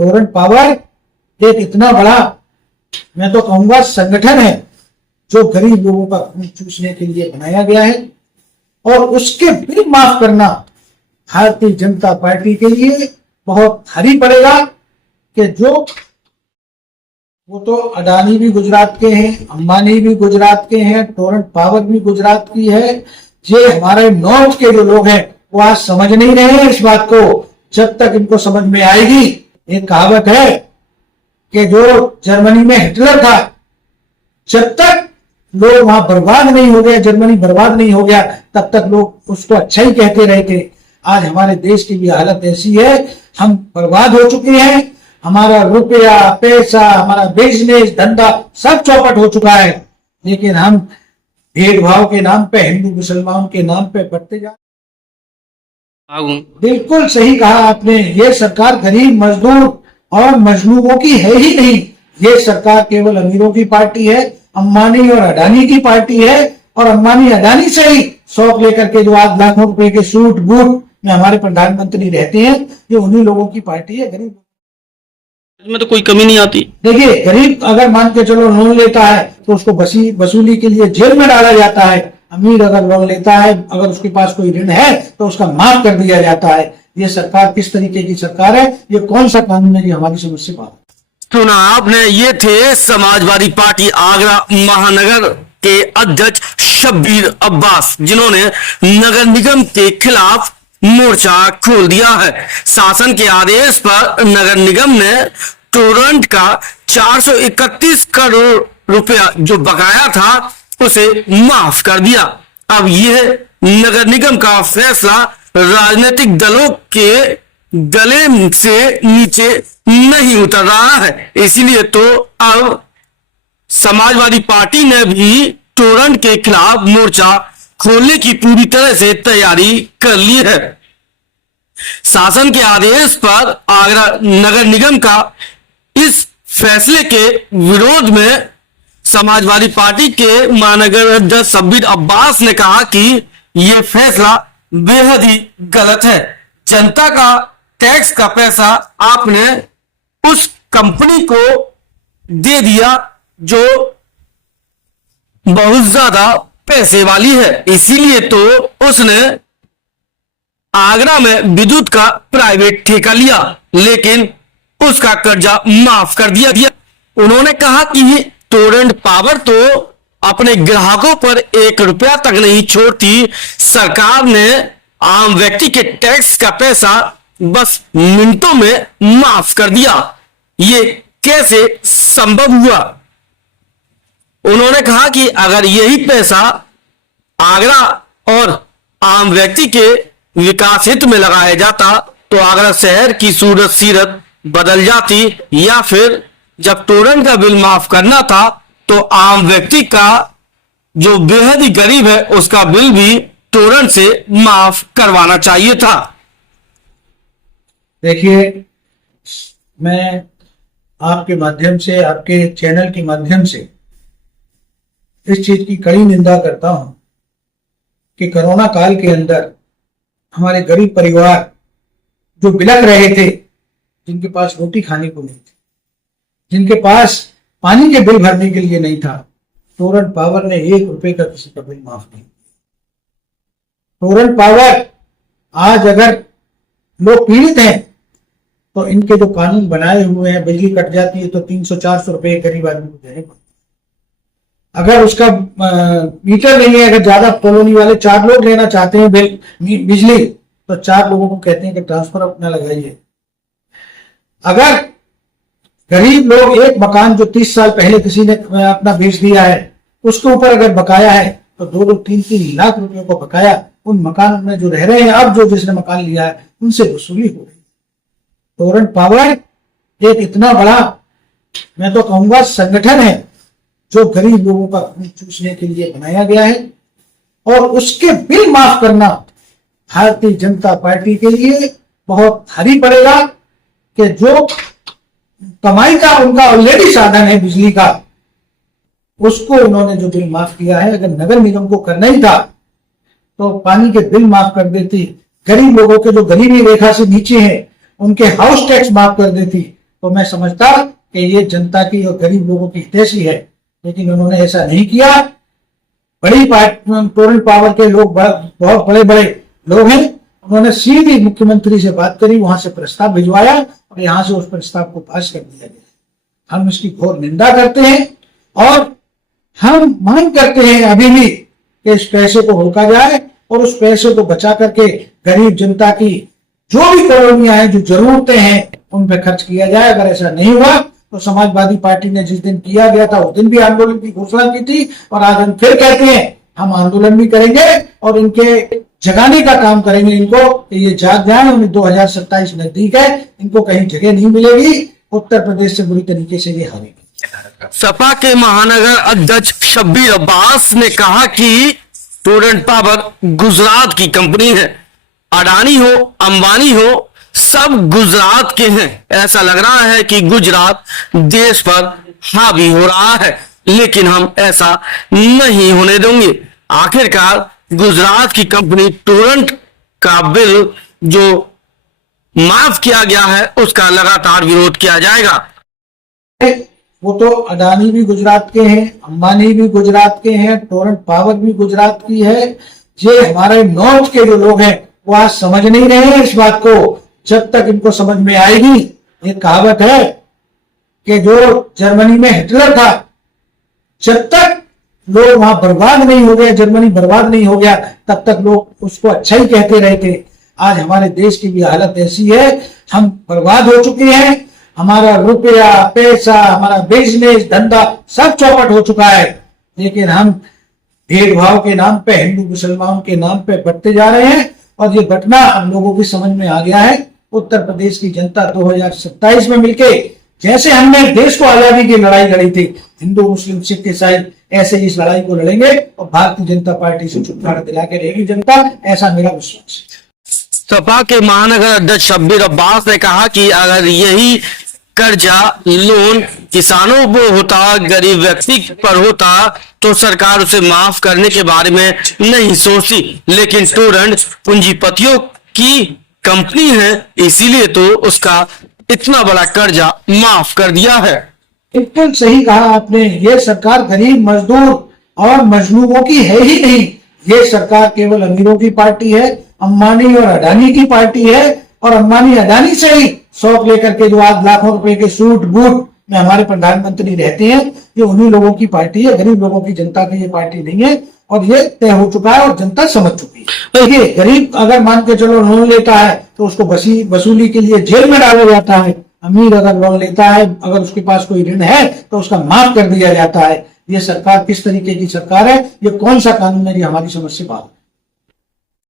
Torrent power एक इतना बड़ा, मैं तो कहूंगा, संगठन है जो गरीब लोगों का खून चूसने के लिए बनाया गया है। और उसके बिल माफ करना भारतीय जनता पार्टी के लिए बहुत भारी पड़ेगा कि जो वो तो अडानी भी गुजरात के हैं, अंबानी भी गुजरात के हैं, टोरेंट पावर भी गुजरात की है। ये हमारे नॉर्थ के जो लोग हैं वो आज समझ नहीं रहे हैं इस बात को। जब तक इनको समझ में आएगी, एक कहावत है कि जो जर्मनी में हिटलर था, जब तक लोग वहां बर्बाद नहीं हो गया, जर्मनी बर्बाद नहीं हो गया, तब तक लोग उसको अच्छा ही कहते रहे थे। आज हमारे देश की भी हालत ऐसी है, हम बर्बाद हो चुके हैं। हमारा रुपया, पैसा, हमारा बिजनेस, धंधा सब चौपट हो चुका है। लेकिन हम भेदभाव के नाम पे, हिंदू मुसलमान के नाम पे बढ़ते जा। बिल्कुल सही कहा आपने। ये सरकार गरीब, मजदूर और मजलूमों की है ही नहीं। ये सरकार केवल अमीरों की पार्टी है, अंबानी और अडानी की पार्टी है। और अंबानी अडानी से ही शौक लेकर के जो 8 लाख रुपए के सूट बूट में हमारे प्रधानमंत्री रहते हैं, ये उन्हीं लोगों की पार्टी है। गरीब में तो कोई कमी नहीं आती। देखिए, गरीब अगर मान के चलो लोन लेता है तो उसको वसूली के लिए जेल में डाला जाता है। अमीर अगर लोन लेता है, अगर उसके पास कोई ऋण है तो उसका माफ कर दिया जाता है। ये सरकार किस तरीके की सरकार है? ये कौन सा कानून है? ये हमारी समझ से बात। सुना आपने, ये थे समाजवादी पार्टी आगरा महानगर के अध्यक्ष शब्बीर अब्बास, जिन्होंने नगर निगम के खिलाफ मोर्चा खोल दिया है। शासन के आदेश पर नगर निगम ने टोरेंट का 431 करोड़ रुपया जो बकाया था उसे माफ कर दिया। अब यह नगर निगम का फैसला राजनीतिक दलों के गले से नीचे नहीं उतर रहा है। इसीलिए तो अब समाजवादी पार्टी ने भी टोरेंट के खिलाफ मोर्चा खोलने की पूरी तरह से तैयारी कर ली है। शासन के आदेश पर आगरा नगर निगम का इस फैसले के विरोध में समाजवादी पार्टी के महानगर अध्यक्ष शब्बीर अब्बास ने कहा कि यह फैसला बेहद ही गलत है। जनता का टैक्स का पैसा आपने उस कंपनी को दे दिया जो बहुत ज्यादा पैसे वाली है। इसीलिए तो उसने आगरा में विद्युत का प्राइवेट ठेका लिया, लेकिन उसका कर्जा माफ कर दिया। उन्होंने कहा कि टोरेंट पावर तो अपने ग्राहकों पर 1 रुपया तक नहीं छोड़ती। सरकार ने आम व्यक्ति के टैक्स का पैसा बस मिनटों में माफ कर दिया। ये कैसे संभव हुआ? उन्होंने कहा कि अगर यही पैसा आगरा और आम व्यक्ति के विकास हित में लगाया जाता तो आगरा शहर की सूरत सीरत बदल जाती, या फिर जब टोरेंट का बिल माफ करना था तो आम व्यक्ति का जो बेहद ही गरीब है उसका बिल भी टोरेंट से माफ करवाना चाहिए था। देखिए, मैं आपके माध्यम से, आपके चैनल के माध्यम से इस चीज की कड़ी निंदा करता हूं कि कोरोना काल के अंदर हमारे गरीब परिवार जो बिलख रहे थे, जिनके पास रोटी खाने को नहीं थी, जिनके पास पानी के बिल भरने के लिए नहीं था, टोरेंट पावर ने 1 रुपए का किसी का बिल माफ नहीं। टोरेंट पावर आज अगर लोग पीड़ित हैं तो इनके जो कानून बनाए हुए हैं, बिजली कट जाती है तो 300-400 रुपए गरीब आदमी को देने पड़ते। अगर उसका मीटर नहीं है, अगर ज्यादा कॉलोनी वाले 4 लोग लेना चाहते हैं बिल बिजली, तो 4 लोगों को कहते हैं कि ट्रांसफर अपना लगाइए। अगर गरीब लोग एक मकान जो 30 साल पहले किसी ने अपना बेच दिया है, उसके ऊपर अगर बकाया है तो 2-3 लाख रुपए को बकाया उन मकान में जो रह रहे हैं, अब जो जिसने मकान लिया है उनसे वसूली हो रही है। टोरेंट पावर एक इतना बड़ा, मैं तो कहूंगा, संगठन है जो गरीब लोगों का खून चूसने के लिए बनाया गया है। और उसके बिल माफ करना भारतीय जनता पार्टी के लिए बहुत भारी पड़ेगा कि जो कमाई का उनका ऑलरेडी साधन है बिजली का, उसको उन्होंने जो बिल माफ किया है, अगर नगर निगम को करना ही था तो पानी के बिल माफ कर देती, गरीब लोगों के जो गरीबी रेखा से नीचे हैं उनके हाउस टैक्स माफ कर देती, तो मैं समझता कि ये जनता की और गरीब लोगों की हितैषी है, लेकिन उन्होंने ऐसा नहीं किया। बड़ी टोरेंट पावर के लोग बहुत बड़े बड़े लोग हैं, उन्होंने सीधी मुख्यमंत्री से बात करी, वहां से प्रस्ताव भिजवाया और यहां से उस प्रस्ताव को पास कर दिया गया। हम इसकी घोर निंदा करते हैं और हम मांग करते हैं अभी भी कि इस पैसे को रोका जाए और उस पैसे को बचा करके गरीब जनता की जो भी कॉलोनियां हैं, जो जरूरतें हैं, उन पर खर्च किया जाए। अगर ऐसा नहीं हुआ तो समाजवादी पार्टी ने जिस दिन किया गया था उस दिन भी आंदोलन की घोषणा की थी और आज हम फिर कहते हैं हम आंदोलन भी करेंगे और इनके जगाने का काम करेंगे, इनको कि ये जाग जाए। उन्हें 2027 नजदीक है, इनको कहीं जगह नहीं मिलेगी। उत्तर प्रदेश से बुरी तरीके से ये हारेगी। सपा के महानगर अध्यक्ष शब्बीर अब्बास ने कहा कि टोरेंट पावर गुजरात की कंपनी है, अडानी हो अंबानी हो सब गुजरात के हैं। ऐसा लग रहा है कि गुजरात देश पर हावी हो रहा है, लेकिन हम ऐसा नहीं होने देंगे। आखिरकार गुजरात की कंपनी टोरेंट का बिल जो माफ किया गया है उसका लगातार विरोध किया जाएगा। वो तो अडानी भी गुजरात के हैं, अंबानी भी गुजरात के हैं, टोरेंट पावर भी गुजरात की है। ये हमारे नॉर्थ के जो लोग हैं वो आज समझ नहीं रहे हैं इस बात को। जब तक इनको समझ में आएगी, एक कहावत है कि जो जर्मनी में हिटलर था, जब तक लोग वहां बर्बाद नहीं हो गए, जर्मनी बर्बाद नहीं हो गया, तब तक लोग उसको अच्छा ही कहते रहे थे। आज हमारे देश की भी हालत ऐसी है, हम बर्बाद हो चुके हैं। हमारा रुपया पैसा, हमारा बिजनेस धंधा सब चौपट हो चुका है, लेकिन हम भेदभाव के नाम पे, हिंदू मुसलमान के नाम पे बंटते जा रहे हैं और ये बंटना हम लोगों की समझ में आ गया है। उत्तर प्रदेश की जनता 2027 में मिलके जैसे हमने देश को आजादी की लड़ाई लड़ी थी, हिंदू मुस्लिम सिख ईसाई ऐसे ही इस लड़ाई को लड़ेंगे और भारतीय जनता पार्टी से छुटकारा दिला के रहेगी जनता, ऐसा मेरा विश्वास है। सपा के महानगर अध्यक्ष शब्बीर अब्बास ने कहा कि अगर यही कर्जा लोन किसानों को होता, गरीब व्यक्ति पर होता तो सरकार उसे माफ करने के बारे में नहीं सोचती, लेकिन टोरेंट पूंजीपतियों की कंपनी है, इसीलिए तो उसका इतना बड़ा कर्जा माफ कर दिया है। बिल्कुल सही कहा आपने। ये सरकार गरीब मजदूर और मजलूमों की है ही नहीं, ये सरकार केवल अमीरों की पार्टी है, अंबानी और अडानी की पार्टी है। और अंबानी अडानी से ही शौक लेकर के जो आज लाखों रुपए के सूट बूट में हमारे प्रधानमंत्री रहते हैं, ये उन्हीं लोगों की पार्टी है, गरीब लोगों की जनता की ये पार्टी नहीं है। और ये तय हो चुका है और जनता समझ चुकी है। देखिए, गरीब अगर मान के चलो लोन लेता है तो उसको वसूली के लिए जेल में डाला जाता है। अमीर अगर लोन लेता है, अगर उसके पास कोई ऋण है तो उसका माफ कर दिया जाता है। ये सरकार किस तरीके की सरकार है, ये कौन सा कानून है, ये हमारी समझ से बाहर।